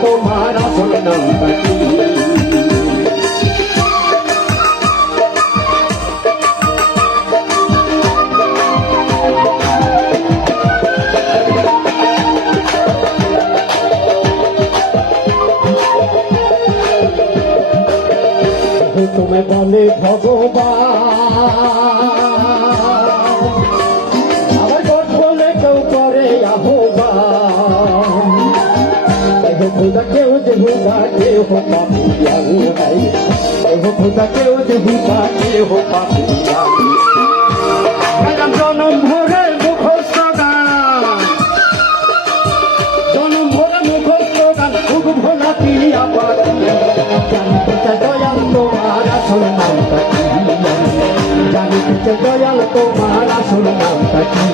তোমার আসল নামটা কি? তুমি বলে ভগবান, আমার গড বলে কেউ করে আহ্বান। খুদা কেউ যে হুদা কেউ পাপিয়া নাই, খুদা কেউ যে হুদা কেউ পাপিয়া। জনম ভরে মুখস্থ গান, জনম ভরে মুখস্থ গান, খুব ভোলা পিয়া পাপিয়া। জানতে চাই দয়াল তোমার আসল নামটা কি? জানতে চাই দয়াল তোমার আসল নামটা কি?